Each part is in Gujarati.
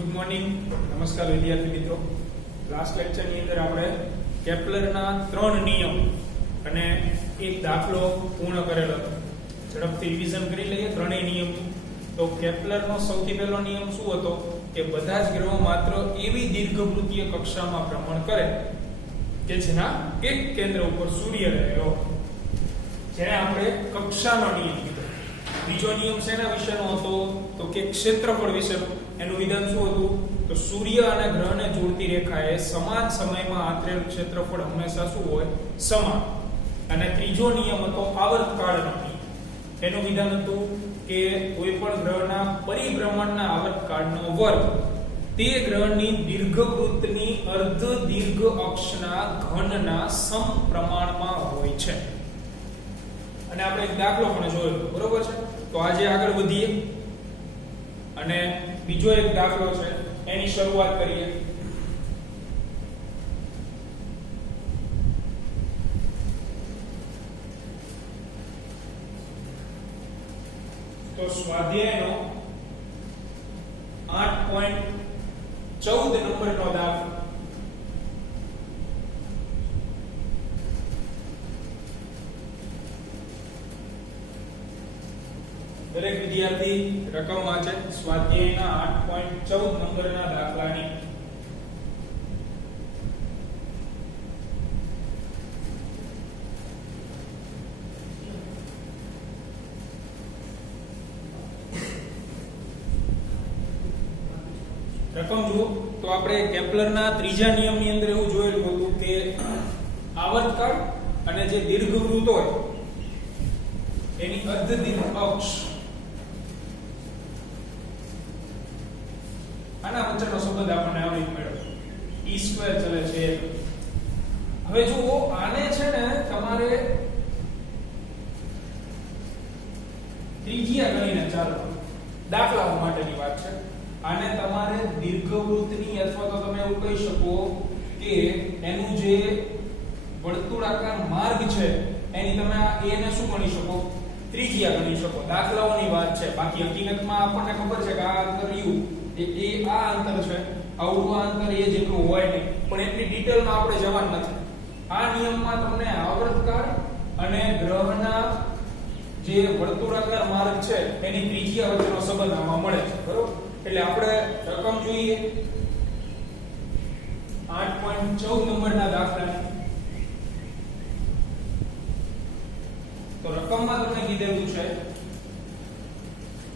ગુડ મોર્નિંગ, નમસ્કાર વિદ્યાર્થી મિત્રો. લાસ્ટ લેક્ચરની અંદર આપણે કેપ્લરના 3 નિયમ અને એક દાખલો પૂર્ણ કરેલો હતો. ઝડપથી રિવિઝન કરી લઈએ ત્રણેય નિયમ. તો કેપ્લરનો સૌથી પહેલો નિયમ શું હતો કે બધા જ ગ્રહો માત્ર એવી દીર્ઘવૃત્તીય કક્ષામાં ભ્રમણ કરે કે જેના એક કેન્દ્ર ઉપર સૂર્ય રહેલો, જેને આપણે કક્ષાનો નિયમ કીધો. બીજો નિયમ શેના વિશેનો હતો તો કે ક્ષેત્રફળ વિશેનો. એનું વિધાન શું હતું તો સૂર્ય અને ગ્રહને જોડતી રેખાએ સમાન સમયમાં આંતરેલ ક્ષેત્રફળ હંમેશા શું હોય સમાન. અને ત્રીજો નિયમ હતો આવર્તકાળનો નિયમ. એનું વિધાન હતું કે કોઈ પણ ગ્રહના પરિભ્રમણના આવર્તકાળનો વર્ગ તે ગ્રહની દીર્ઘવૃત્તની અર્ધ દીર્ઘ અક્ષના ઘનના સમપ્રમાણમાં હોય છે. અને આપણે એક દાખલો પણ જોયો, બરોબર છે. તો આજે આગળ વધીએ અને બીજો એક દાખલો છે એની શરૂઆત કરીએ. તો સ્વાધ્યાયનો 8.14 નંબરનો દાખલો. દરેક વિદ્યાર્થી રકમ વાંચે સ્વાધ્યાયના 8.14 નંબરના દાખલાની. રકમ જુઓ તો આપણે કેપ્લરના ત્રીજા નિયમની અંદર એવું જોયેલું હતું કે આવર્તકાળ અને જે દીર્ઘવૃત્ત હોય એની અર્ધ દીર્ઘ અક્ષ, આના વચ્ચેનો સંબંધ આપણને આવી મળ્યો. e² ચલે છે. હવે જુઓ આને છે ને તમારે ત્રિજ્યા ગણીને ચાલવાનું. દાખલાઓ માટેની વાત છે. આને તમારે દીર્ઘવૃત્તની અથવા તો તમે એવું કહી શકો કે એનું જે વર્તુળાકાર માર્ગ છે એની તમે આ a ને શું ગણી શકો ત્રિજ્યા ગણી શકો. દાખલાઓની વાત છે. બાકી હકીકતમાં આપણને ખબર છે કે આ અંતર u એ આ અંતર છે, આવડું આ અંતર એ જેટલું હોય નહીં, પણ એટલી ડિટેલમાં આપણે જવાનું નથી. આ નિયમમાં તમને આવર્તકાળ અને ગ્રહના જે વર્તુળાકાર માર્ગ છે એની ત્રિજ્યા વચ્ચેનો સંબંધ આમાં મળે છે, બરોબર. એટલે આપણે રકમ જોઈએ 8.14 નંબરના દાખલાની. તો રકમમાં તમને કીધેલું છે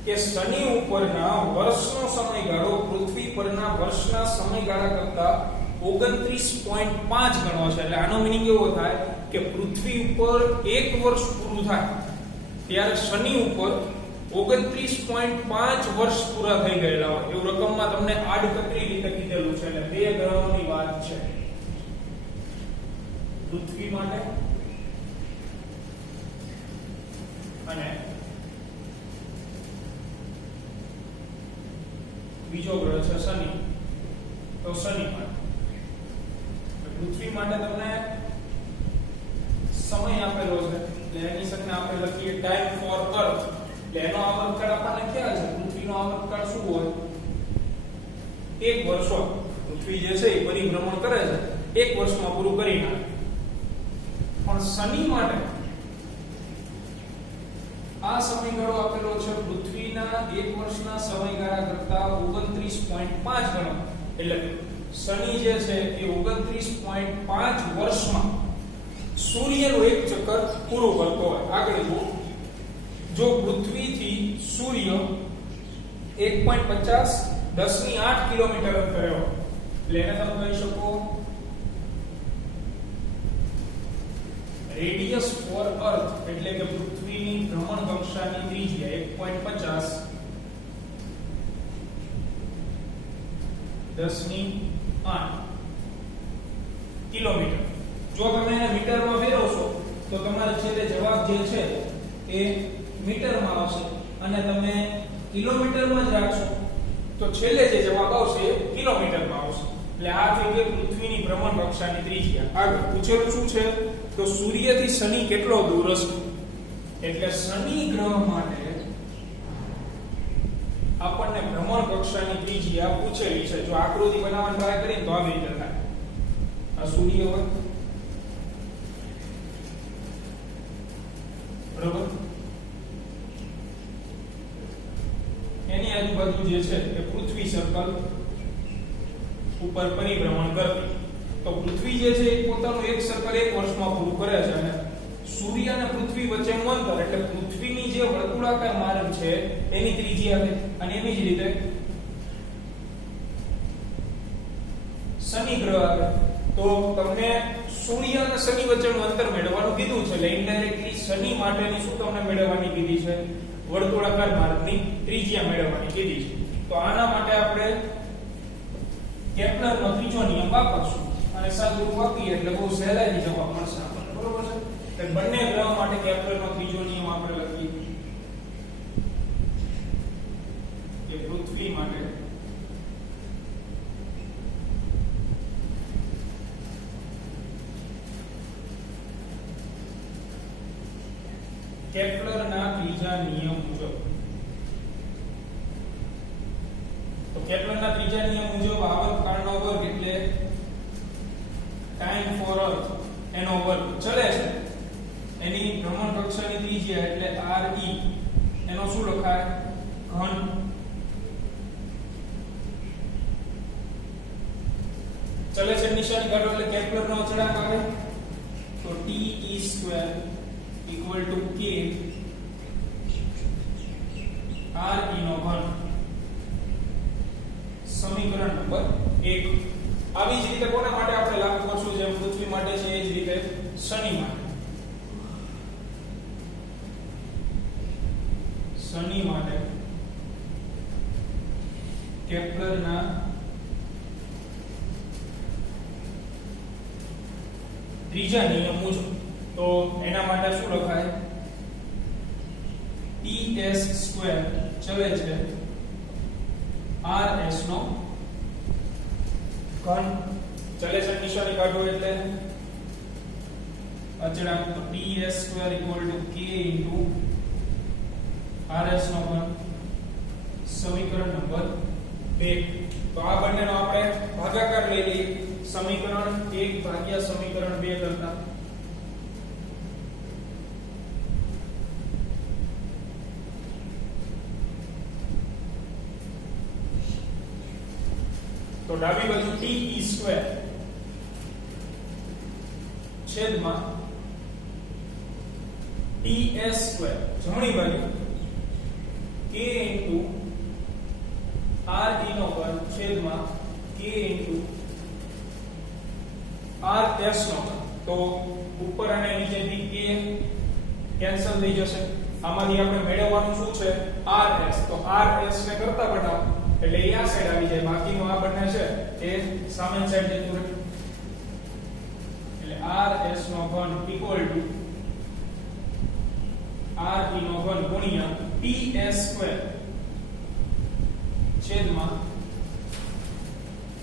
કે શનિ ઉપરના વર્ષનો સમયગાળો પૃથ્વી પરના વર્ષના સમયગાળા કરતા 29.5 ગણો છે. એટલે આનો મીનિંગ એવો થાય કે પૃથ્વી ઉપર 1 વર્ષ પૂરું થાય ત્યારે શનિ ઉપર 29.5 વર્ષ પૂરા થઈ ગયેલા હોય એવું રકમમાં તમને આડકતરી રીતે કીધેલું છે. એટલે બે ગ્રહોની વાત છે, પૃથ્વી માટે અને બીજો ગ્રહ છે શનિ. તો શનિ માટે પૃથ્વી માટે તમને સમય આપેલો છે એટલે એની સંજ્ઞા આપણે લખીએ ટાઈમ ફોર અર્થ. એટલે એનો આવર્તકાળ આપણને ખ્યાલ છે. પૃથ્વીનો આવર્તકાળ શું હોય 1 વર્ષ હોય. પૃથ્વી જે છે એ પરિભ્રમણ કરે છે 1 વર્ષમાં પૂરું કરી નાખે. પણ શનિ માટે આ સમયગાળો આપેલો છે પૃથ્વીના 1 વર્ષના સમયગાળા કરતા 29.5 ગણો. એટલે શનિ જે છે એ 29.5 વર્ષમાં સૂર્યનું એક ચક્કર પૂરું કરતો હોય. આગળ જો પૃથ્વીથી સૂર્ય 1.50 10⁸ કિલોમીટર અંતરે હોય એટલે એને તમે કહી શકો રેડિયસ ફોર અર્થ. એટલે કે પૃથ્વીની ભ્રમણ કક્ષાની ત્રિજ્યા 1.50 10⁸ કિલોમીટર. જો તમે એને મીટરમાં ફેરવશો તો તમારે છેલ્લે જવાબ જે છે એ મીટરમાં આવશે, અને તમે કિલોમીટરમાં જ રાખશો તો છેલ્લે જે જવાબ આવશે એ કિલોમીટરમાં આવશે. એટલે આ થઈ ગઈ પૃથ્વીની ભ્રમણ કક્ષાની ત્રિજ્યા. આગળ પૂછેલું શું છે તો સૂર્યથી શનિ કેટલો દૂર હશે. એટલે શનિ ગ્રહ માટે આપણને ભ્રમણ કક્ષાની ત્રિજ્યા પૂછેલી છે. જો આકૃતિ બનાવવાની ટ્રાય કરીએ તો આવી રીતે થાય. આ સૂર્ય હોય બરોબર, એની આજુબાજુ જે છે એ પૃથ્વી સર્કલ ઉપર પરિભ્રમણ કરતી. તો પૃથ્વી જે છે એ પોતાનું એક સર્કલ એક વર્ષમાં પૂરું કરે છે અને સૂર્ય અને પૃથ્વી વચ્ચેનું અંતર એટલે પૃથ્વીની જે વર્તુળાકાર માર્ગ છે એની ત્રિજ્યા છે. અને એવી જ રીતે શનિ ગ્રહ આવે તો તમને સૂર્ય અને શનિ વચ્ચેનું અંતર મેળવવાનું કીધું છે. એટલે ઇનડાયરેક્ટલી શનિ માટેની શું તમને મેળવવાની કીધી છે? વર્તુળાકાર માર્ગની ત્રિજ્યા મેળવવાની કીધી છે. તો આના માટે આપણે કેપ્લરનો ત્રીજો નિયમ વાપરશું અને સાદું વાપરીએ એટલે બહુ સહેલાઈથી જવાબ મળશે આપણને. બરોબર છે? તો બંને ગ્રહ માટે કેપ્લરનો ત્રીજો નિયમ આપણે લખીએ કે પૃથ્વી માટે કેપ્લરના ત્રીજા નિયમ મુજબ. તો કેપ્લરના ત્રીજા નિયમ મુજબ આવર્તકાળનો વર્ગ એટલે ટાઈમ ફોર અર્થ એનો વર્ગ ચલે છે એની ભ્રમણ કક્ષાની ત્રિજ્યા એટલે re એનો શું લખાય? ઘન. ચલે છે નિશાની કાઢો એટલે કેપ્લરનો અચળાંક આવે તો t e² equal to k re નો ઘન. સમીકરણ નંબર 1. આવી જ રીતે કોના માટે આપણે લાગુ કરશું? જેમ પૃથ્વી માટે છે એ જ રીતે શનિ માટે. શનિ માટે કેપ્લરના ત્રીજા નિયમ મુજબ. તો એના માટે શું લખાય? ts² ચલે છે rs નો ઘન. ચલે છે નિશાની કાઢો એટલે અચળાંક તો ts² = k * rs નો ઘન. સમીકરણ નંબર 2. તો આ બંનેનો આપણે ભાગાકાર લઈ લઈએ. સમીકરણ 1 ભાગ્યા સમીકરણ 2 કરતા તો ડાબી બાજુ te² છેદમાં ts² જમણી બાજુ k * re નો ઘન છેદમાં k * rs નો ઘન. તો ઉપર અને નીચેથી k કેન્સલ થઈ જશે. આમાંથી આપણે મેળવવાનું શું છે? rs. તો rs ને કરતા બનાવો એટલે એ આ સાઈડ આવી જાય. બાકીનું આ બંને છે એ સામેની સાઈડ જતું રહે. એટલે rs નો ઘન equal to re નો ઘન ગુણ્યા ts² છેદમાં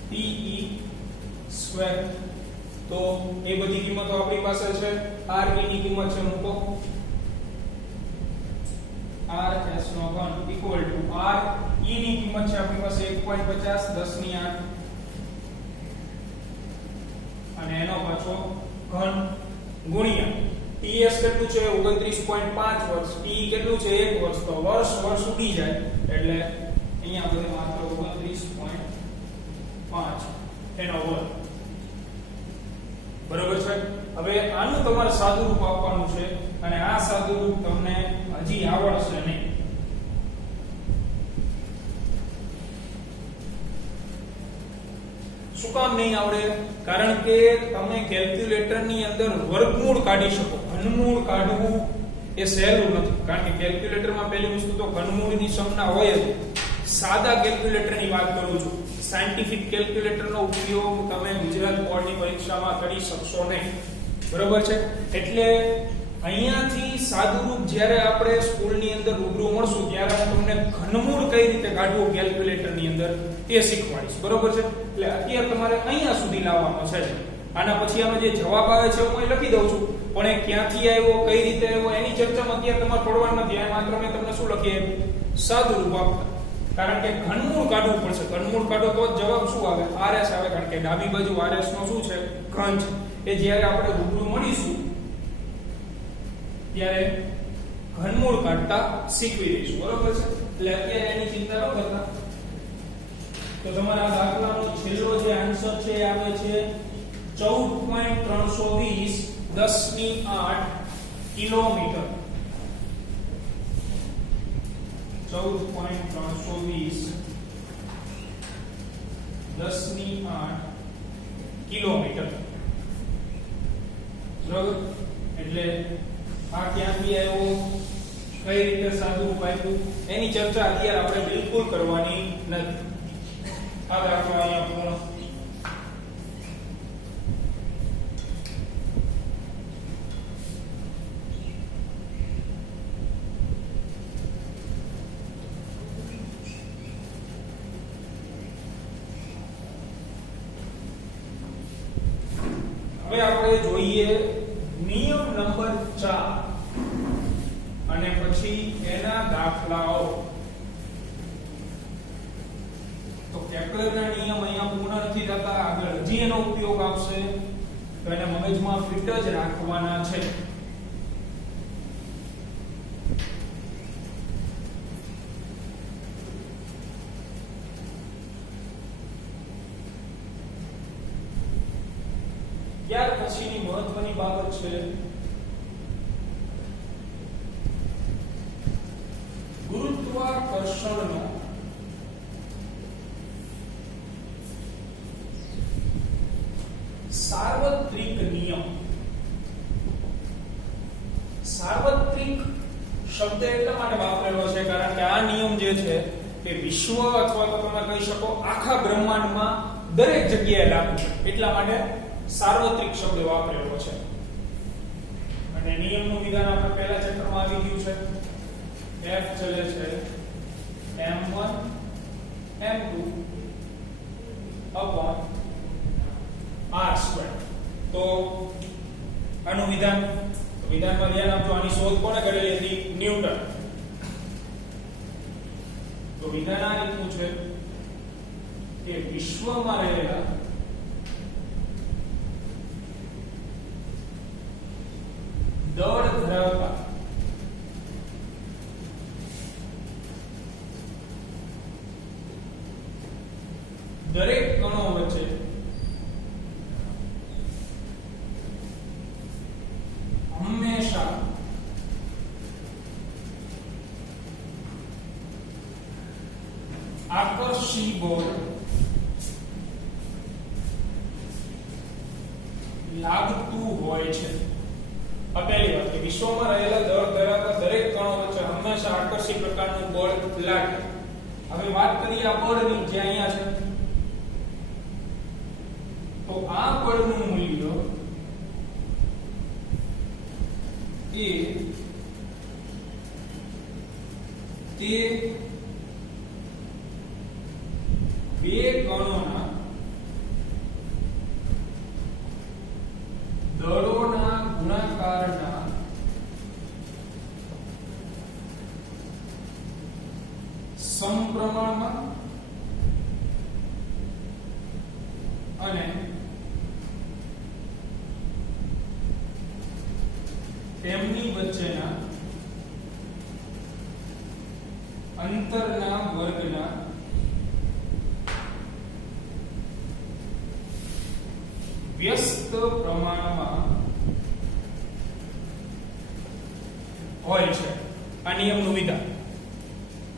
te². તો એ બધી કિંમતો આપણી પાસે છે. re ની કિંમત છે મૂકો. rs નો ઘન equal to re ની કિંમત છે આપણી પાસે 1.50 10 ની 8 અને એનો પાછો ઘન ગુણ્યા ts કેટલું છે? 29.5 વર્ષ. t કેટલું છે? 1 વર્ષ. તો વર્ષ ઉડી જાય એટલે અહીંયા આપણે માત્ર 29.5 એનો વર્ગ. બરોબર છે? હવે આનું તમારે સાદું રૂપ આપવાનું છે અને આ સાદું રૂપ તમને હજી આવડશે નહીં. શું કામ નહીં આવડે? કારણ કે તમે કેલ્ક્યુલેટરની અંદર વર્ગમૂળ કાઢી શકો. ઘનમૂળ કાઢવું એ સહેલું નથી. કારણ કે કેલ્ક્યુલેટરમાં પહેલી વસ્તુ તો ઘનમૂળની સંજ્ઞા હોય જ. સાદા કેલ્ક્યુલેટરની વાત કરું છું. સાયન્ટિફિક કેલ્ક્યુલેટરનો ઉપયોગ તમે ગુજરાત બોર્ડની પરીક્ષામાં કરી શકશો નહીં. બરોબર છે? એટલે અહીંયાથી સાદું રૂપ જ્યારે આપણે સ્કૂલની અંદર રૂબરૂ મળશું ત્યારે હું તમને ઘનમૂળ કઈ રીતે કાઢવું કેલ્ક્યુલેટરની અંદર એ શીખવાડીશ. બરોબર છે? એટલે અત્યારે તમારે અહીંયા સુધી લાવવાનો છે. આના પછી આનો જે જવાબ આવે છે હું અહીં લખી દઉં છું, પણ એ ક્યાંથી આવ્યો, કઈ રીતે આવ્યો એની ચર્ચામાં અત્યારે તમારે પડવાનું નથી. આ માત્ર મેં તમને શું લખી આપ્યું? સાદું રૂપ આપતા. કારણ કે ઘનમૂળ કાઢવું પડશે. ઘનમૂળ કાઢો તો જ જવાબ શું આવે? RS આવે, કારણ કે ડાબી બાજુ RS નો શું છે? ઘન છે. એ જ્યારે આપણે રૂબરૂ મળીશું ત્યારે ઘનમૂળ કાઢતા શીખવી દઈશું, બરોબર છે? એટલે અત્યારે એની ચિંતા ન કરતા. તો તમારા દાખલાનો છેલ્લો જે આન્સર છે એ આવે છે 14.320 10⁸ કિલોમીટર. 14.320 10⁸ કિલોમીટર. બરાબર? એટલે આ ક્યાંથી આવ્યો, કઈ રીતે સાદુરૂપ આપ્યું, એની ચર્ચા અત્યારે આપણે બિલકુલ કરવાની નથી. આ દાખલો અહીંયા પૂર્ણ. હવે આપણે જોઈએ નિયમ નંબર 4 અને પછી એના દાખલાઓ. તો કેપ્લરના નિયમ અહીંયા પૂર્ણ નથી થતા, આગળ હજી એનો ઉપયોગ આવશે, તો એને મગજમાં ફિટ જ રાખવાના છે. ત્યાર પછીની મહત્વની બાબત છે ગુરુત્વાકર્ષણનો સાર્વત્રિક નિયમ. સાર્વત્રિક શબ્દ એટલા માટે વાપરેલો છે કારણ કે આ નિયમ જે છે એ વિશ્વ અથવા તો તમે કહી શકો આખા બ્રહ્માંડમાં દરેક જગ્યાએ લાગુ છે, એટલા માટે સાર્વત્રિક શબ્દ વાપરેલો છે. અને નિયમનું વિધાન આપણે પહેલા ચેપ્ટરમાં આવી ગયું છે. F ચલે છે m1 m2 upon r². તો આનું વિધાનમાં ધ્યાન આપજો. આની શોધ કોણે કરેલી હતી? ન્યૂટન. તો વિધાન આ રીતનું છે કે વિશ્વમાં રહેલા દળ ધરાવતા દરેક કણો વચ્ચે હંમેશા આકર્ષી બળ લાગતું હોય છે. આ પહેલી વાત કે વિશ્વમાં રહેલા દળ ધરાવતા દરેક કણો વચ્ચે હંમેશા આકર્ષી પ્રકારનું બળ લાગે. હવે વાત કરીએ આ બળની, જે અહીંયા છે. તો આ બળનું મૂલ્ય એ તે બે કણોના દળોના ગુણાકારના સમપ્રમાણમાં અને તેમની વચ્ચેના અંતરના વર્ગના વ્યસ્ત પ્રમાણમાં હોય છે. આ નિયમનું વિધાન.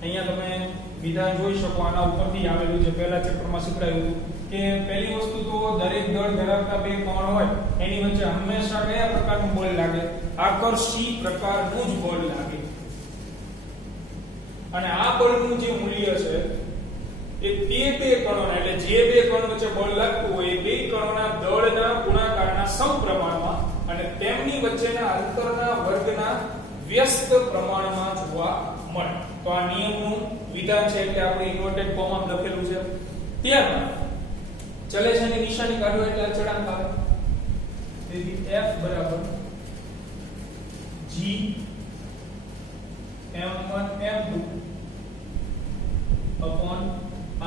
અહીંયા તમે વિધાન જોઈ શકો, આના ઉપરથી આવેલું છે. પહેલા ચેપ્ટરમાં શીખવાયું હતું કે પહેલી વસ્તુ તો દરેક દળ ધરાવતા બે કણ હોય એની વચ્ચે હંમેશા કયા પ્રકારનું બળ લાગે? આકર્ષી પ્રકારનું જ બળ લાગે. અને આ બળનું જે મૂલ્ય છે એ તે બે કણોના, એટલે જે બે કણ વચ્ચે બળ લાગતું હોય એ બે કણોના દળના ગુણાકારના સમપ્રમાણમાં અને તેમની વચ્ચેના અંતરના વર્ગના વ્યસ્ત પ્રમાણમાં જોવા મળે. તો આ નિયમનું વિધાન છે, એટલે આપણે ઇન્વર્ટેડ કોમા લખેલું છે. ત્યારબાદ ચલે છે ની નિશાની કાઢો એટલે અચળાંક આવે. તેથી F બરાબર G m1 m2 upon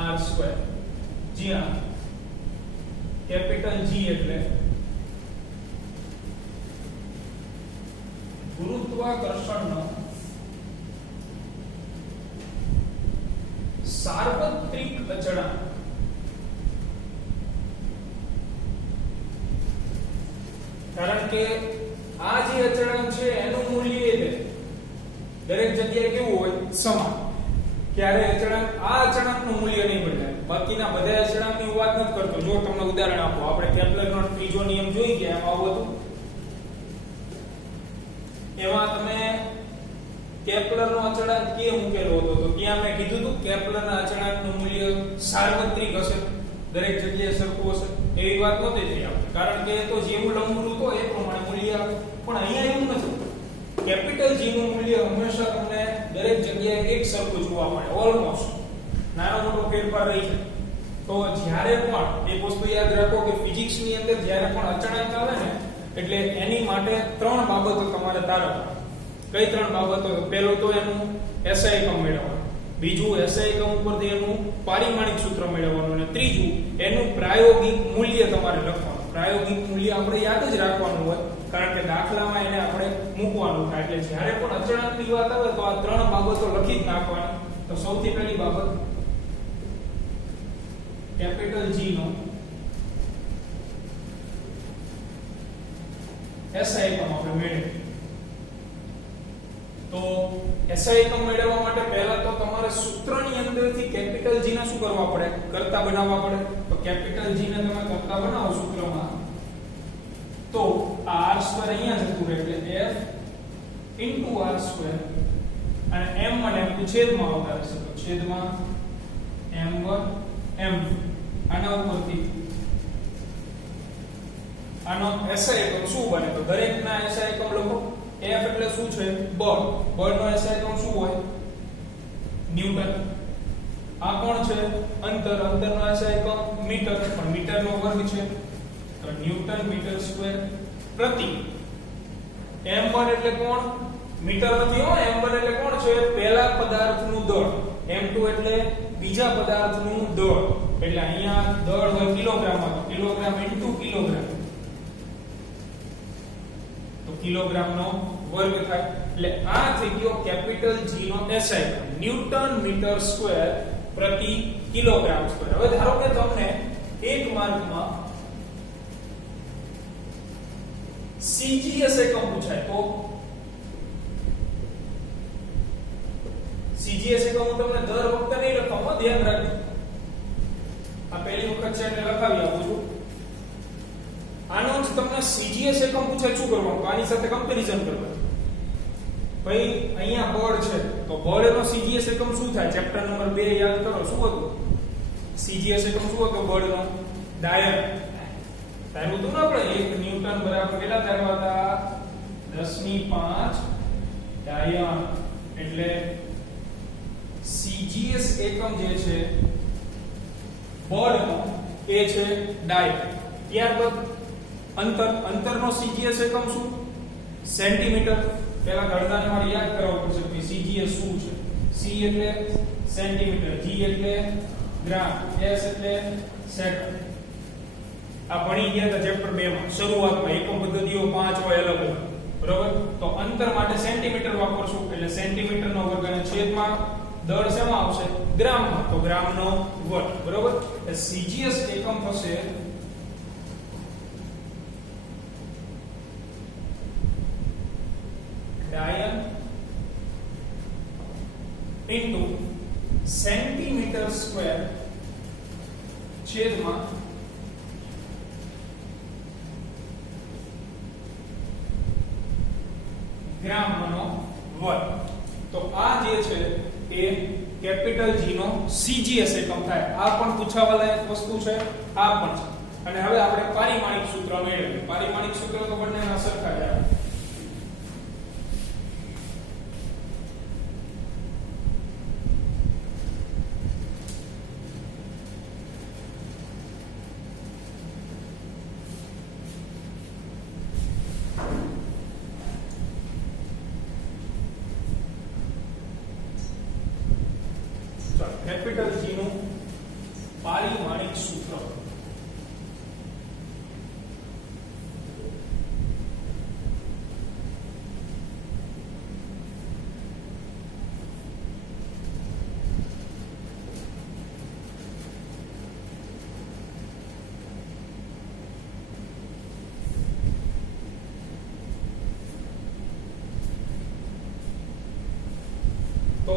r square, જ્યાં કેપિટલ G એટલે ગુરુત્વાકર્ષણનો સાર્વત્રિક અચળાંક. કારણ કે આ જે અચળાંક છે એનું મૂલ્ય એટલે દરેક જગ્યાએ કેવું હોય? સમાન. ક્યારે અચળાંક આ અચળાંકનું મૂલ્ય નહીં બદલાય. બાકીના બધા અચળાંકની હું વાત નથી કરતો. જો તમને ઉદાહરણ આપો, આપણે કેપ્લરનો ત્રીજો નિયમ જોઈ ગયા, એમાં આવું હતું. એમાં તમે કેપ્લરનો અચળાંક કે મૂકેલો હતો, તો ત્યાં મેં કીધું હતું કેપ્લરના અચળાંકનું મૂલ્ય સાર્વત્રિક હશે, દરેક જગ્યાએ સરખું હશે. એવી વાત નહોતી થઈ આપણે, કારણ કે તો જેવું લંબરૂપ હોય એ પ્રમાણે મૂલ્ય આવે. પણ અહીંયા એવું નથી. કેપિટલ G નું મૂલ્ય હંમેશા તમને દરેક જગ્યાએ એક સરખું જોવા મળે, ઓલમોસ્ટ. નાનો મોટો ફેરફાર રહી છે. તો જ્યારે પણ એક વસ્તુ યાદ રાખો કે ફિઝિક્સ ની અંદર જ્યારે પણ અચળાંક આવે ને, એટલે એની માટે ત્રણ બાબતો તમારે તારવવાની. કઈ ત્રણ બાબતો? પહેલું તો એનું SI એકમ મેળવવાનું, બીજું SI એકમ ઉપરથી એનું પારિમાણિક સૂત્ર મેળવવાનું, અને ત્રીજું એનું પ્રાયોગિક મૂલ્ય તમારે લખવાનું. પ્રાયોગિક મૂલ્ય આપણે યાદ જ રાખવાનું હોય, કારણ કે દાખલામાં એને આપણે મૂકવાનું થાય. એટલે જ્યારે પણ અચળાંકની વાત આવે તો આ ત્રણ બાબતો લખી જ નાખવાની. તો સૌથી પહેલી બાબત, કેપિટલ G નો SI એકમ આપણે મેળવીએ. તો SI એકમ મેળવવા માટે પહેલા તો તમારે સૂત્રની અંદરથી કેપિટલ G ને શું કરવા પડે? કરતા બનાવવા પડે. તો કેપિટલ G ને તમે કરતા બનાવો સૂત્રમાં, તો આ r સ્ક્વેર અહીંયા જતું રહે, એટલે f r સ્ક્વેર, અને m1 m2 છેદમાં આવતા રહેશે. તો છેદમાં m1 m2. આના ઉપરથી આનો SI એકમ શું બને? તો દરેકના SI એકમ લખો. F એટલે શું છે? બળ. બળનો SI એકમ શું હોય? ન્યૂટન. આ કોણ છે? અંતર. અંતરનો SI એકમ મીટર, પણ મીટરનો વર્ગ છે, તો ન્યૂટન મીટર સ્ક્વેર પ્રતિ. m1 એટલે કોણ? મીટર નથી હો. m1 એટલે કોણ છે? પહેલા પદાર્થનું દળ. m2 એટલે બીજા પદાર્થનું દળ. એટલે અહીંયા દળ હોય કિલોગ્રામમાં, તો કિલોગ્રામ ઇન્ટુ કિલોગ્રામ, તો કિલોગ્રામનો વર્ગ થાય. એટલે આ થઈ ગયો કેપિટલ G નો SI એકમ, ન્યૂટન મીટર સ્ક્વેર પ્રતિ કિલોગ્રામ સ્ક્વેર. હવે ધારો કે તમને એક માર્કમાં CGS એકમ પૂછાય, તો CGS એકમ હું તમને દર વખતે નહીં લખાવું, ધ્યાન રાખજો. આ પહેલી વખત છે એટલે લખાવી આપું છું. આનો જ તમને CGS એકમ પૂછે શું કરવાનું? તો આની સાથે કમ્પેરીઝન કરવાનું. ભાઈ અહીંયા બળ છે, તો બળનો CGS એકમ શું થાય? ચેપ્ટર નંબર 2 યાદ કરો, શું હતું? CGS એકમ શું હતો બળનો? ડાયન. ધાર્યું હતું ને આપણે 1 ન્યૂટન બરાબર કેટલા ધારવા હતા? 10⁵ ડાયન. એટલે CGS એકમ જે છે બળનો એ છે ડાયન. ત્યારબાદ અંતરનો CGS એકમ શું? સેન્ટીમીટર. પહેલા ગણનાને મારે યાદ કરાવવું પડશે કે CGS શું છે. C એટલે સેન્ટીમીટર, G એટલે ગ્રામ, S એટલે સેકન્ડ. આ ભણી ગયા હતા ચેપ્ટર 2 માં શરૂઆતમાં. એકમ પદ્ધતિઓ 5 હોય અલગ અલગ, બરોબર? તો અંતર માટે સેન્ટીમીટર વાપરશું, એટલે સેન્ટીમીટરનો વર્ગ, અને છેદમાં દળ શેમાં આવશે? ગ્રામમાં, તો ગ્રામનો વર્ગ, બરોબર? એટલે CGS એકમ થશે ડાયન ઇન્ટુ સેન્ટીમીટર સ્ક્વેર છેદમાં ગ્રામનો વર્ગ. તો આ જે છે એ કેપિટલ G નો CGS એકમ થાય. આ પણ પૂછાવા લાયક વસ્તુ છે, આ પણ છે. અને હવે આપણે પારિમાણિક સૂત્ર મેળવીએ. પારિમાણિક સૂત્ર તો બંનેના સરખા જ આવે. કેપિટલ G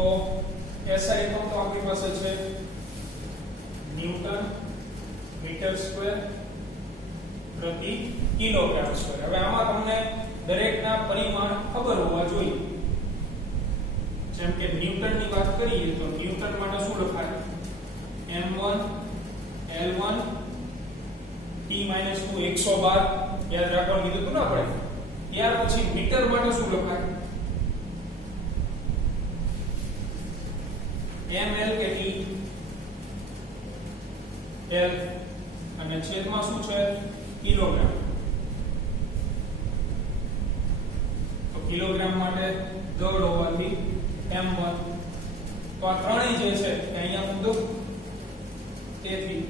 તો એસઆઈ એકમ તો આપણી પાસે છે ન્યૂટન મીટર સ્ક્વેર પ્રતિ કિલોગ્રામ સ્ક્વેર. હવે આમાં તમને દરેકના પરિમાણ ખબર હોવા જોઈએ. જેમ કે ન્યૂટનની વાત કરીએ તો ન્યૂટન માટે શું લખાય? m1 l1 t - 2 112 યાદ રાખવાનું કીધું તો ના પડે. ત્યાર પછી મીટર માટે શું લખાય? ml કે t l અને છેદમાં શું છે? કિલોગ્રામ. તો કિલોગ્રામ માટે દળ હોવાથી m1. તો આ ત્રણેય જે છે એ અહીંયા મૂકો. તેથી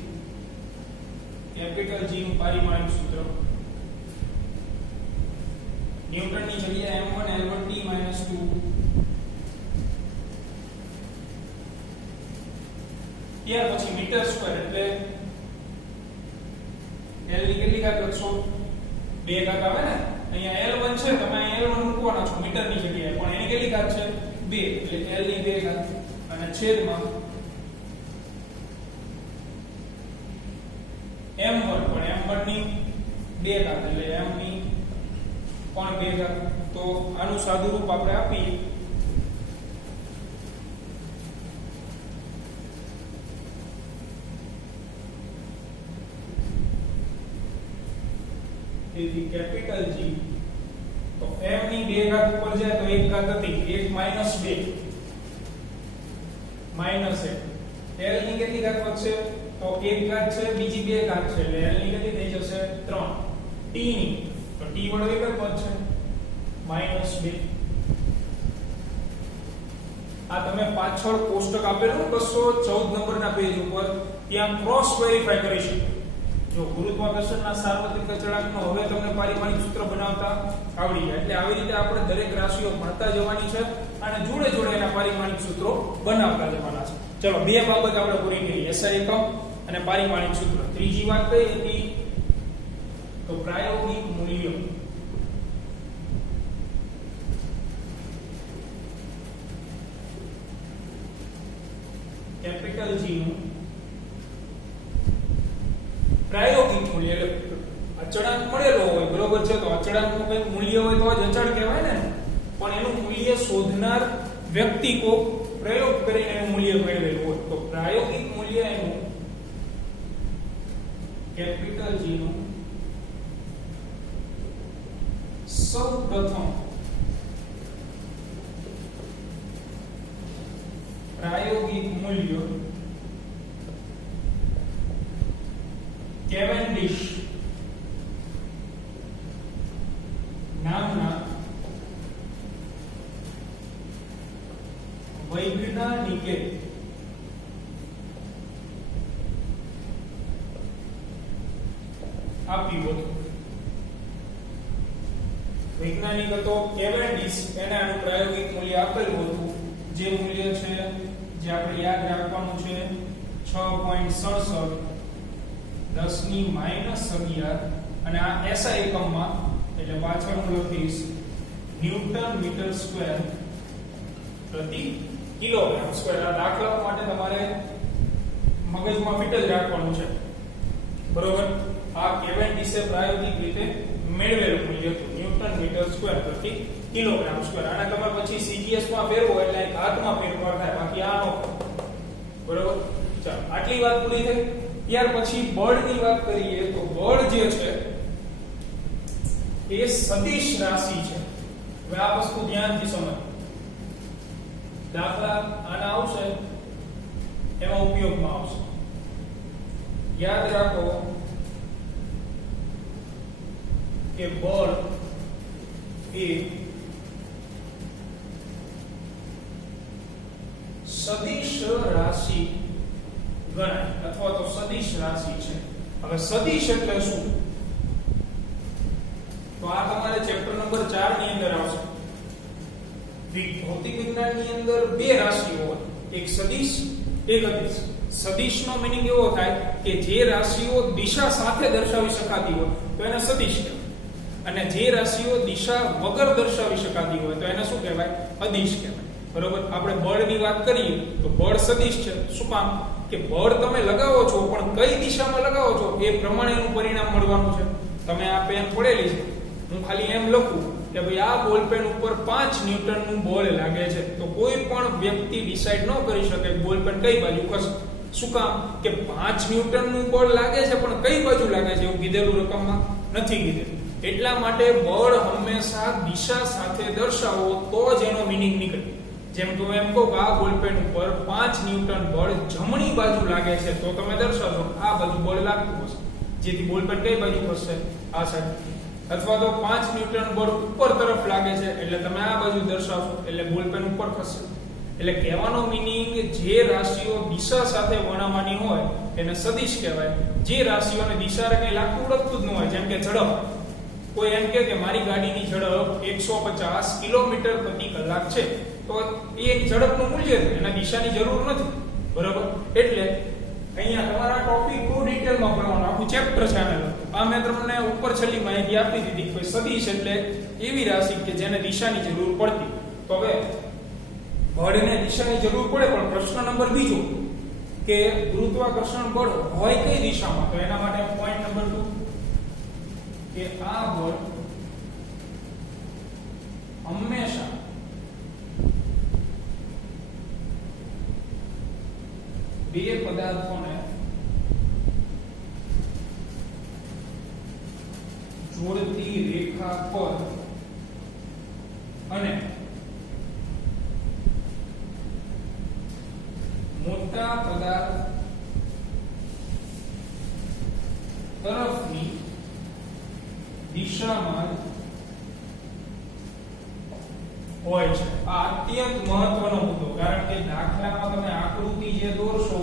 કેપિટલ G નું પારિમાણિક સૂત્ર ન્યૂટનની જગ્યાએ m1 l1 t - 2. ત્યાર પછી મીટર સ્ક્વેર એટલે l ની કેટલી ઘાત લખશો? 2 ઘાત આવે ને. અહીંયા l1 છે, તમે અહીંયા l1 મૂકવાના છો મીટર ની જગ્યાએ, પણ એની કેટલી ઘાત છે? 2, એટલે l ની 2 ઘાત અને છેદમાં m1 પણ m1 ની 2 ઘાત એટલે m ની પણ 2 ઘાત. તો આનું સાદું રૂપ આપણે આપીએ તેથી કેપિટલ G. તો m ની 2 ઘાત ઉપર જાય તો 1 ઘાત હતી, 1 - 2 માઈનસ 1. l ની કેટલી ઘાત વધશે? તો 1 ઘાત છે, બીજી 2 ઘાત છે એટલે l ની કેટલી થઈ જશે? 3. t ની તો t વડે એક જ પદ છે -2. આ તમે પાછળ કોષ્ટક આપેલું 214 નંબરના પેજ ઉપર ત્યાં ક્રોસ વેરીફાઈ કરી શકો. જો ગુરુત્વાકર્ષણના સાર્વત્રિક અચળાંકનો હવે તમને પારિમાણિક સૂત્ર બનાવતા આવડી જાય. એટલે આવી રીતે આપણે દરેક રાશિઓ ભણતા જવાની છે અને જોડે જોડે એના પારિમાણિક સૂત્રો બનાવતા જવાના છે. ચલો, બે બાબત આપણે પૂરી કરી, SI એકમ અને પારિમાણિક સૂત્ર. ત્રીજી વાત કઈ હતી? તો પ્રાયોગિક મૂલ્યો. કેપિટલ G નું પ્રાયોગિક મૂલ્ય એટલે અચળાંક મળેલો હોય, બરોબર છે? તો અચળાંકનું કંઈક મૂલ્ય હોય તો જ અચળ કહેવાય ને. પણ એનું મૂલ્ય શોધનાર વ્યક્તિ કો પ્રયોગ કરીને એનું મૂલ્ય મેળવેલું હોય. તો પ્રાયોગિક મૂલ્ય એનું કેપિટલ G નું સૌપ્રથમ પ્રાયોગિક મૂલ્ય કેવેન્ડિશ નામના વૈજ્ઞાનિકે આપ્યું હતું. વૈજ્ઞાનિક હતો કેવેન્ડિશ, એને આનું પ્રાયોગિક મૂલ્ય આપેલું હતું. જે મૂલ્ય છે જે આપણે યાદ રાખવાનું છે 6.67 10 ની -11 અને આ SI એકમમાં એટલે પાછળ હું લખીશ ન્યૂટન મીટર સ્ક્વેર પ્રતિ કિલોગ્રામ સ્ક્વેર. આ દાખલા માટે તમારે મગજમાં ફિટ જ રાખવાનું છે, બરોબર? આ કેવેન્ડિશે પ્રાયોગિક રીતે મેળવેલું મૂલ્ય હતું ન્યૂટન મીટર સ્ક્વેર પ્રતિ કિલોગ્રામ સ્ક્વેર. આને તમે પછી CGS માં ફેરવો એટલે ઘાતમાં ફેરફાર થાય, બાકી આ નો. બરોબર? ચાલો, આટલી વાત પૂરી થઈ. ત્યાર પછી બળની વાત કરીએ તો બળ જે છે એ સદિશ રાશિ છે. હવે આ વસ્તુ ધ્યાનથી સમજો. દાખલા આના આવશે એમાં ઉપયોગમાં આવશે. યાદ રાખો કે બળ એ સદિશ રાશિ ગણાય અથવા તો સદિશ રાશિ છે. હવે સદિશ એટલે શું? તો આ તમારે ચેપ્ટર નંબર 4 ની અંદર આવશે. ભૌતિક વિજ્ઞાનની અંદર બે રાશિઓ હોય, એક સદિશ એક અદિશ. સદિશનો મીનિંગ એવો થાય કે જે રાશિઓ દિશા સાથે દર્શાવી શકાતી હોય તો એને સદિશ કહેવાય, અને જે રાશિઓ દિશા વગર દર્શાવી શકાતી હોય તો એને શું કહેવાય? અદિશ કહેવાય. બરોબર. આપણે બળની વાત કરીએ તો બળ સદિશ છે. શું કામ? કે બળ તમે લગાવો છો પણ કઈ દિશામાં લગાવો છો એ પ્રમાણેનું પરિણામ મળવાનું છે. તમે આ પેન પડેલી છે, હું ખાલી એમ લખું કે ભાઈ આ બોલ પેન ઉપર 5 ન્યૂટનનું બળ લાગે છે, તો કોઈ પણ વ્યક્તિ ડિસાઈડ ન કરી શકે કે બોલ પેન કઈ બાજુ ખસે. શું કામ? કે 5 ન્યૂટનનું બળ લાગે છે પણ કઈ બાજુ લાગે છે એવું કીધેલું રકમમાં નથી કીધેલું. એટલા માટે બળ હંમેશા દિશા સાથે દર્શાવો તો જ એનો મીનિંગ નીકળે. જેમ કે એમ કહો કે આ બોલ પેન ઉપર 5 ન્યૂટન બળ જમણી બાજુ લાગે છે, તો તમે દર્શાવશો આ બાજુ બળ લાગતું હશે, જેથી બોલ પેન કઈ બાજુ ખસશે? આ સાઈડ. અથવા તો 5 ન્યૂટન બળ ઉપર તરફ લાગે છે એટલે તમે આ બાજુ દર્શાવશો એટલે બોલ પેન ઉપર ખસશે. એટલે કહેવાનો મીનિંગ જે રાશિઓ દિશા સાથે વર્ણવવાની હોય એને સદિશ કહેવાય. જે રાશિઓને દિશા કઈ લાગતું ઓળખતું જ ન હોય, જેમ કે ઝડપ. કોઈ એમ કે મારી ગાડીની ઝડપ 150 કિલોમીટર પ્રતિ કલાક છે, તો એ ઝડપનું મૂલ્ય છે, એના દિશાની જરૂર નથી. બરાબર. એટલે અહીંયા તમારા ટોપિક બહુ ડિટેલમાં ભણવાનું આખું ચેપ્ટર છે આને. આ મેં તમને ઉપર છેલ્લી માહિતી આપી દીધી. કોઈ સદિશ એટલે એવી રાશિ કે જેને દિશાની જરૂર પડતી. તો હવે બળને દિશાની જરૂર પડે, પણ પ્રશ્ન નંબર બીજો કે ગુરુત્વાકર્ષણ બળ હોય કઈ દિશામાં, તો એના માટે પોઈન્ટ નંબર 2 કે આ બળ હંમેશા બે પદાર્થોને જોડતી રેખા પર અને મોટા પદાર્થ તરફની દિશામાં હોય છે. આ અત્યંત મહત્વનો મુદ્દો, કારણ કે દાખલામાં તમે આકૃતિ જે દોરશો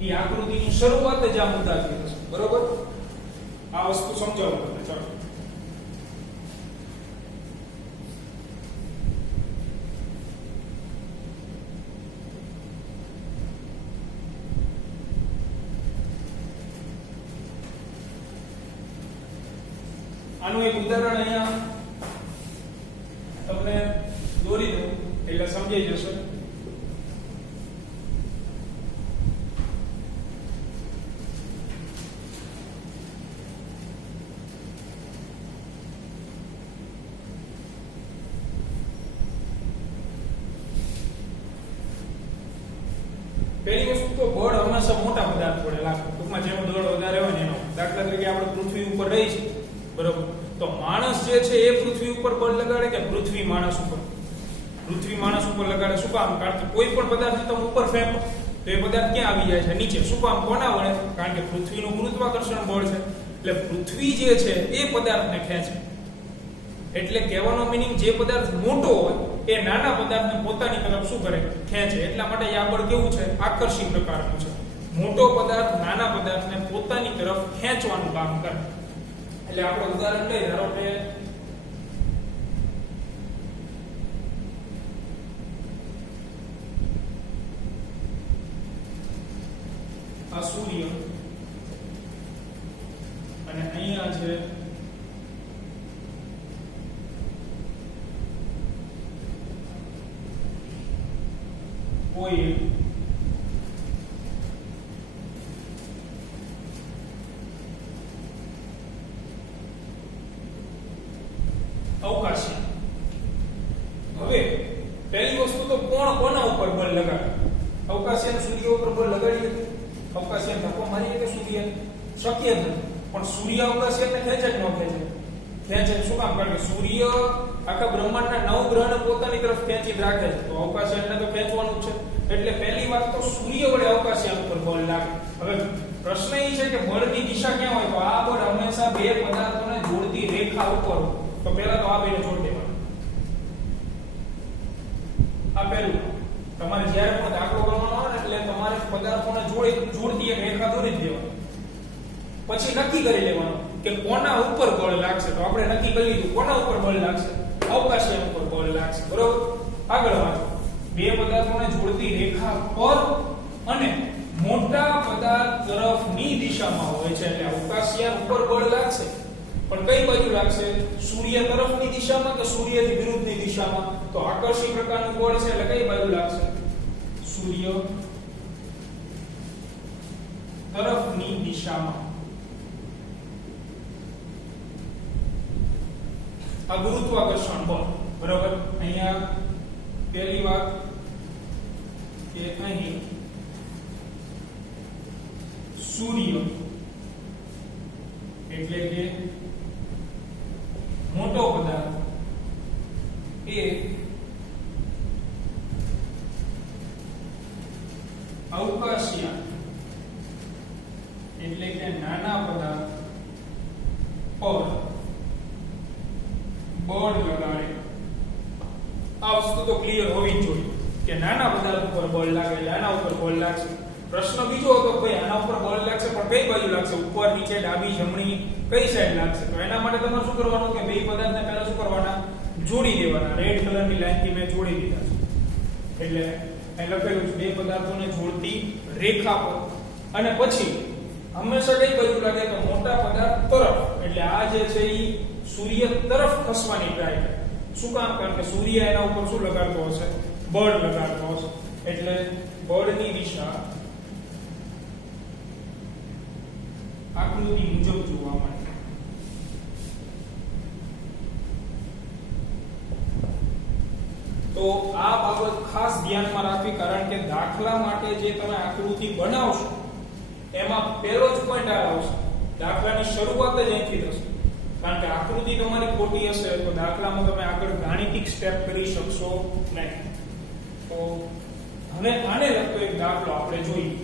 એ આકૃતિની શરૂઆત જ આ મુદ્દાથી થશે. બરોબર. આ વસ્તુ સમજાવું તમને. ચાલો આનું એક ઉદાહરણ અહીંયા તમને દોરી દઉં એટલે સમજાઈ જશે. પહેલી વસ્તુ તો બળ હંમેશા મોટા પદાર્થ વડે લાગે. ટૂંકમાં જેનો દળ વધારે હોય ને એનો. દાખલા તરીકે આપણે પૃથ્વી ઉપર રહી છે, બરોબર, તો માણસ જે છે એ પૃથ્વી ઉપર બળ લગાડે કે પૃથ્વી માણસ ઉપર? પૃથ્વી માણસ ઉપર લગાડે. શું કામ? કારણ કે કોઈ પણ પદાર્થ તમે ઉપર ફેંકો તો એ પદાર્થ ક્યાં આવી જાય છે? નીચે. શું કામ? કોના વડે? કારણ કે પૃથ્વીનું ગુરુત્વાકર્ષણ બળ છે. એટલે પૃથ્વી જે છે એ પદાર્થને ખેંચે. એટલે કહેવાનો મીનિંગ જે પદાર્થ મોટો હોય એ નાના પદાર્થને પોતાની તરફ શું કરે? ખેંચે. એટલા માટે આ બળ કેવું છે? આકર્ષી પ્રકારનું છે. મોટો પદાર્થ નાના પદાર્થને પોતાની તરફ ખેંચવાનું કામ કરે. એટલે આપણે ઉદાહરણ લઈએ. ધારો કે આ સૂર્ય અને અહીંયા છે કોઈ અવકાશી. હવે પહેલી વસ્તુ તો કોણ કોના ઉપર બળ લગાડે? અવકાશી સૂર્ય ઉપર બળ લગાડીએ? અવકાશી ધક્કો મારીએ કે સૂર્ય? શક્ય નથી. પણ સૂર્ય અવકાશી ખેંચે કે ન ખેંચે? ખેંચે. શું કામ? કારણ કે સૂર્ય આખા બ્રહ્માંડના 9 ગ્રહને પોતાની તરફ ખેંચી રાખે છે, તો અવકાશયાનને તો ખેંચવાનું જ છે. એટલે પહેલી વાત તો સૂર્ય વડે અવકાશયાન ઉપર બળ લાગે. હવે પ્રશ્ન એ છે કે બળની દિશા ક્યાં હોય? તો આ બળ હંમેશા બે પદાર્થોને જોડતી રેખા ઉપર હોય. તો પહેલા તો આ બેને જોડ દેવાનું. આ પહેલું. તમારે જ્યારે પણ દાખલો કરવાનો હોય એટલે તમારે પદાર્થોને જોડતી એક રેખા દોરી દેવાની. પછી નક્કી કરી લેવાનું કે કોના ઉપર બળ લાગશે. તો આપણે નક્કી કરી લીધું કોના ઉપર બળ લાગશે? અવકાશયાન ઉપર બળ લાગશે. બરોબર. આગળ વાંચો. બે પદાર્થોને જોડતી રેખા પર અને મોટા પદાર્થ તરફની દિશામાં હોય છે. એટલે અવકાશયાન ઉપર બળ લાગશે, પણ કઈ બાજુ લાગશે? સૂર્ય તરફની દિશામાં કે સૂર્યથી વિરુદ્ધની દિશામાં? તો આકર્ષી પ્રકારનું બળ છે એટલે કઈ બાજુ લાગશે? સૂર્ય તરફની દિશામાં. આ ગુરુત્વાકર્ષણ બળ. બરાબર. અહીંયા પહેલી વાત કે અહીં સૂર્ય એટલે કે મોટો પદાર્થ એ અવકાશયાન એટલે કે નાના પદાર્થ પર બળ લગાડે. આ વસ્તુ તો ક્લિયર હોવી જોઈએ કે નાના પદાર્થ ઉપર બળ લાગે એટલે આના ઉપર બળ લાગશે. પ્રશ્ન બીજો હતો ભાઈ આના ઉપર બળ લાગશે પણ કઈ બાજુ લાગશે? ઉપર, નીચે, ડાબી, જમણી, કઈ સાઈડ લાગશે? તો એના માટે તમારે શું કરવાનું કે બે પદાર્થને પહેલા શું કરવાના? જોડી દેવાના. રેડ કલરની લાઈનથી મેં જોડી દીધા છે. એટલે અહીં લખેલું છે બે પદાર્થોને જોડતી રેખા પર. અને પછી હંમેશા કઈ બાજુ લાગે તો મોટા પદાર્થ તરફ. એટલે આ જે છે એ સૂર્ય તરફ ખસવાની ટ્રાય કરે. શું કામ? કારણ કે સૂર્ય એના ઉપર શું લગાડતો હશે? બળ લગાડતો હશે. એટલે બળની દિશા આકૃતિ મુજબ જોવા મળે. તો આ બાબત ખાસ ધ્યાનમાં રાખવી, કારણ કે દાખલા માટે જે તમે આકૃતિ બનાવશો એમાં પહેલો જ પોઈન્ટ આ આવશે. દાખલાની શરૂઆત જ અહીંથી થશે. કારણ કે આકૃતિ તમારી ખોટી હશે તો દાખલામાં તમે આગળ ગાણિતિક સ્ટેપ કરી શકશો નહીં. તો હવે આને લગતો એક દાખલો આપણે જોઈએ.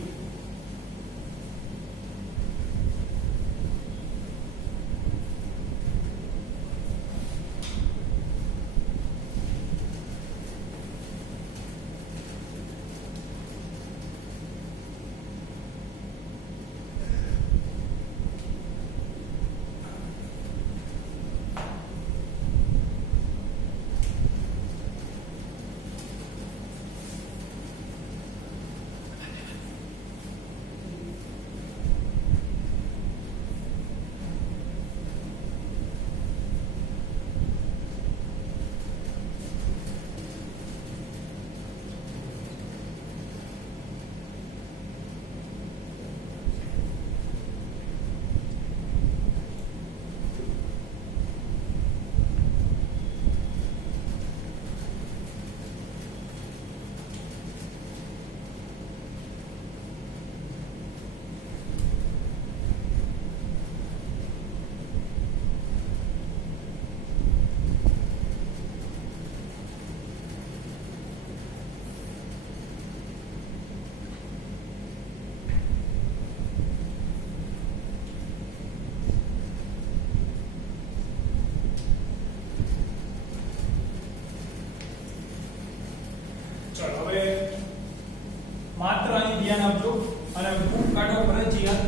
માત્ર અહીં ધ્યાન આપજો અને બુક કાઢો ફરજિયાત.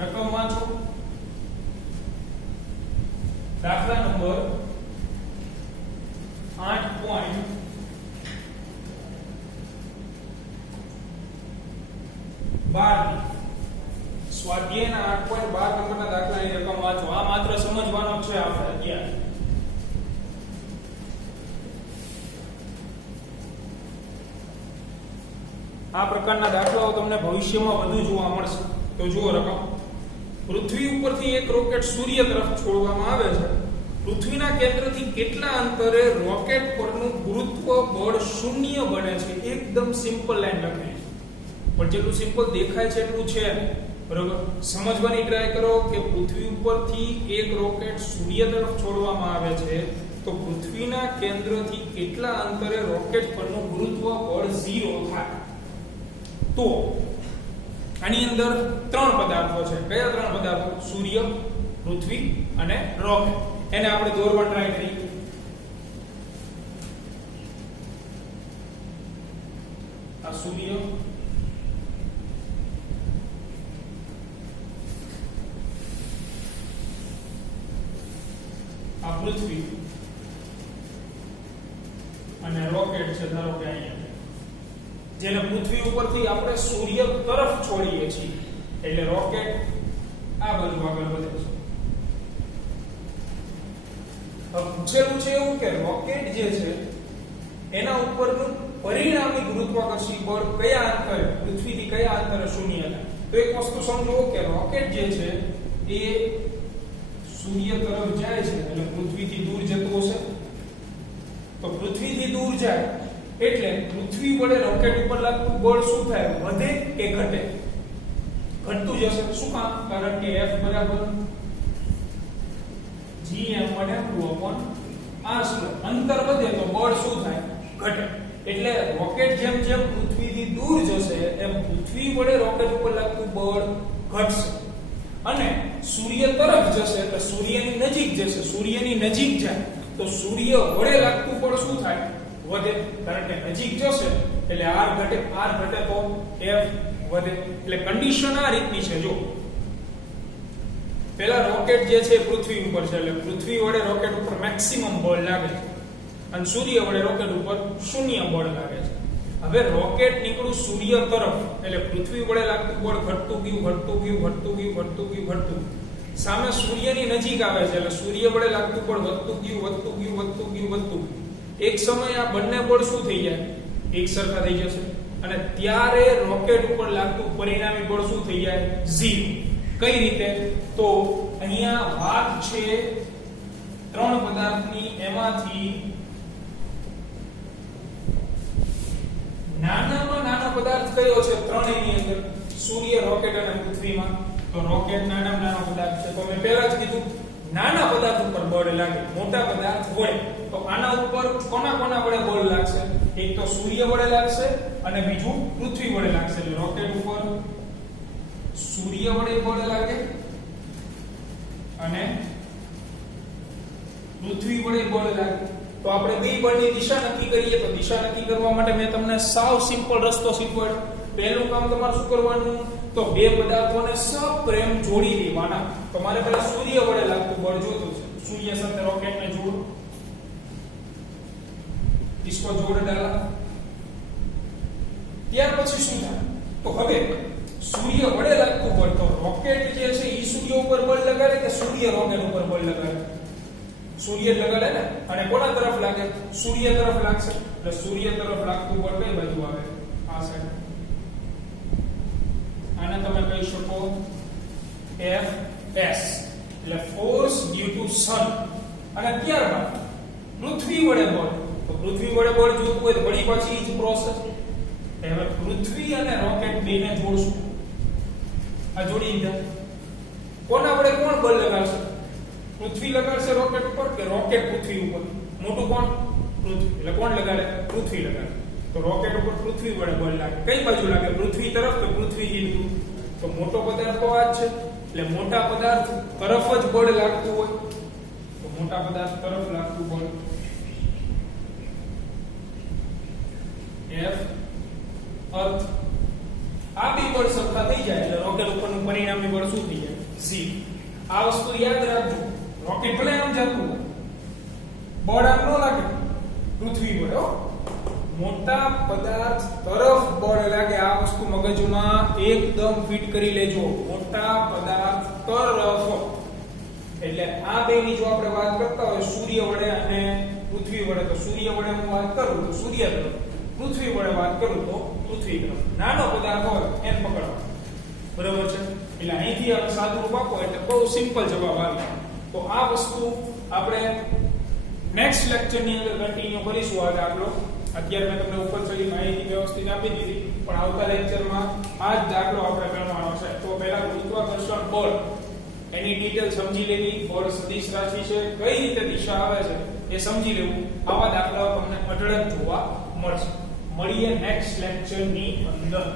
રકમ વાંચો. દાખલા નંબર 8.12 સ્વાધ્યાયના 8.12 નંબરના દાખલાની રકમ વાંચો. આ માત્ર સમજવાનો છે આપણે અત્યારે. આ પ્રકારના દાખલાઓ તમને ભવિષ્યમાં વધુ જોવા મળશે. તો જુઓ રકમ. પૃથ્વી ઉપરથી એક રોકેટ સૂર્ય તરફ છોડવામાં આવે છે. પૃથ્વીના કેન્દ્રથી કેટલા અંતરે રોકેટ પરનું ગુરુત્વ બળ શૂન્ય બને છે? એકદમ સિમ્પલ લાઈન લખેલી છે, પણ જેટલું સિમ્પલ દેખાય છે એટલું છે. બરોબર. સમજવાની ટ્રાય કરો કે પૃથ્વી ઉપરથી એક રોકેટ સૂર્ય તરફ છોડવામાં આવે છે તો પૃથ્વીના કેન્દ્રથી કેટલા અંતરે રોકેટ પરનું ગુરુત્વ બળ 0 થાય? તો આની અંદર ત્રણ પદાર્થો છે. કયા ત્રણ પદાર્થો? સૂર્ય, પૃથ્વી અને રોકેટ. એને આપણે દોરવા ટ્રાય કરીએ. આ સૂર્ય, આ પૃથ્વી અને રોકેટ છે ધારો કે અહીંયા, જેને પૃથ્વી ઉપરથી આપણે સૂર્ય તરફ છોડીએ છીએ એટલે રોકેટ આ બાજુ આગળ વધે છે. પૂછેલું છે એવું કે રોકેટ જે છે એના ઉપરનું પરિણામી ગુરુત્વાકર્ષી બળ કયા અંતરે પૃથ્વીથી કયા અંતરે શૂન્ય થાય. તો એક વસ્તુ સમજો કે રોકેટ જે છે એ સૂર્ય તરફ જાય છે એટલે પૃથ્વીથી દૂર જતું હશે. તો પૃથ્વીથી દૂર જાય એટલે પૃથ્વી વડે રોકેટ ઉપર લાગતું બળ શું થાય? વધે કે ઘટે? ઘટતું જશે. શું કામ? કારણ કે F બરાબર gm/2/r². અંતર વધે તો બળ શું થાય? ઘટે. એટલે રોકેટ જેમ જેમ પૃથ્વીથી દૂર જશે એમ પૃથ્વી વડે રોકેટ ઉપર લાગતું બળ ઘટશે. અને સૂર્ય તરફ જશે એટલે સૂર્યની નજીક જશે. સૂર્યની નજીક જાય તો સૂર્ય વડે લાગતું બળ શું થાય? વધે. કારણ કે નજીક જશે એટલે r ઘટે. r ઘટે તો F વધે. એટલે કન્ડિશન આ રીતની છે. જો પહેલા રોકેટ જે છે પૃથ્વી ઉપર છે એટલે પૃથ્વી વડે રોકેટ ઉપર મેક્સિમમ બળ લાગે છે અને સૂર્ય વડે રોકેટ ઉપર શૂન્ય બળ લાગે છે. હવે રોકેટ નીકળ્યું સૂર્ય તરફ એટલે પૃથ્વી વડે લાગતું બળ ઘટતું ગયું. સામે સૂર્યની નજીક આવે છે એટલે સૂર્ય વડે લાગતું બળ વધતું ગયું. એક સમયે આ બંને બળ શું થઈ જાય? એક સરખા થઈ જશે અને ત્યારે રોકેટ ઉપર લાગતું પરિણામી બળ શું થઈ જાય? 0. કઈ રીતે? તો અહીંયા વાત છે ત્રણ પદાર્થની, એમાંથી નાનામાં નાનો પદાર્થ કયો છે ત્રણેયની અંદર? સૂર્ય, રોકેટ અને પૃથ્વીમાં. તો રોકેટ નાનામાં નાનો પદાર્થ છે. તો મેં પહેલા જ કીધું નાના પદાર્થ ઉપર બળ લાગે, મોટા પદાર્થ વડે. તો આના ઉપર કોના વડે બળ લાગશે? એક તો સૂર્ય વડે લાગશે અને બીજું પૃથ્વી વડે લાગશે. એટલે રોકેટ ઉપર સૂર્ય વડે બળ લાગે અને પૃથ્વી વડે બળ લાગે. તો આપણે બે બળની દિશા નક્કી કરીએ. તો દિશા નક્કી કરવા માટે મેં તમને સાવ સિમ્પલ રસ્તો શીખવાડ્યો. પહેલું કામ તમારે શું કરવાનું? તો બે પદાર્થોને સપ્રેમ જોડી દેવાના. તો મારે પહેલા સૂર્ય વડે લાગતું બળ જોતું છે. સૂર્ય સાથે રોકેટને જોડો. इसको जोड़ डाला. ત્યાર પછી શું થાય? તો હવે સૂર્ય વડે લાગતું બળ, તો રોકેટ જે છે એ સૂર્ય ઉપર બળ લગાડે કે સૂર્ય રોકેટ ઉપર બળ લગાડે? સૂર્ય લગાડે ને. અને કોના તરફ લાગે? સૂર્ય તરફ લાગશે. એટલે સૂર્ય તરફ લાગતું બળ કઈ બાજુ આવે? આ સાઈડ. આને તમે કહી શકો Fs એટલે ફોર્સ ડ્યુ ટુ સન. અને ત્યારબાદ પૃથ્વી વડે બળ. તો પૃથ્વી વડે બળ જોતું હોય તો વળી પાછી જ પ્રોસેસ. હવે પૃથ્વી અને રોકેટ બેને જોડશું. આ જોડી દીધા. કોના વડે કોણ બળ લગાડશે? પૃથ્વી લગાડશે રોકેટ ઉપર કે રોકેટ પૃથ્વી ઉપર? મોટું કોણ? પૃથ્વી. એટલે કોણ લગાડે? પૃથ્વી લગાડે. તો રોકેટ ઉપર પૃથ્વી વડે બળ લાગે. કઈ બાજુ લાગે? પૃથ્વી તરફ. તો પૃથ્વી જીતું. તો મોટો પદાર્થ તો આ જ છે. એટલે મોટા પદાર્થ તરફ જ બળ લાગતું હોય. તો મોટા પદાર્થ તરફ લાગતું બળ F અર્થ. આ બે બળ સરખા થઈ જાય એટલે રોકેટ ઉપરનું પરિણામી બળ શું થઈ જાય? 0. આ વસ્તુ યાદ રાખજો. રોકેટ ભલે આમ જતું હોય, બળ આમ ન લાગે પૃથ્વી વડે. મોટા પદાર્થ તરફ બળ લાગે. આ વસ્તુ મગજમાં એકદમ ફિટ કરી લેજો. મોટા પદાર્થ તરફ. એટલે આ બેની જો આપણે વાત કરતા હોય સૂર્ય વડે અને પૃથ્વી વડે, તો સૂર્ય વડે હું વાત કરું તો સૂર્ય તરફ, પૃથ્વી વડે વાત કરું તો પૃથ્વી તરફ. નાનો પદાર્થ હોય એને પકડવાનો. બરાબર છે? એટલે અહીંથી આપણે સાદું રૂપ આપો એટલે બહુ સિમ્પલ જવાબ આવે. તો આ વસ્તુ આપણે નેક્સ્ટ લેક્ચરની અંદર કન્ટિન્યુ કરીશું. આ દાખલો અત્યારે મેં તમને ઉપર ચડી માહિતી વ્યવસ્થિત આપી દીધી, પણ આવતા લેક્ચરમાં આ જ દાખલો આપણે કરવાનો છે. તો પહેલા ગુરુત્વાકર્ષણ બળ એની ડિટેલ સમજી લેવી. બળ સદિશ રાશિ છે, કઈ રીતે દિશા આવે છે એ સમજી લેવું. આવા દાખલાઓ તમને અઢળક જોવા મળશે. મળીએ નેક્સ્ટ લેક્ચરની અંદર.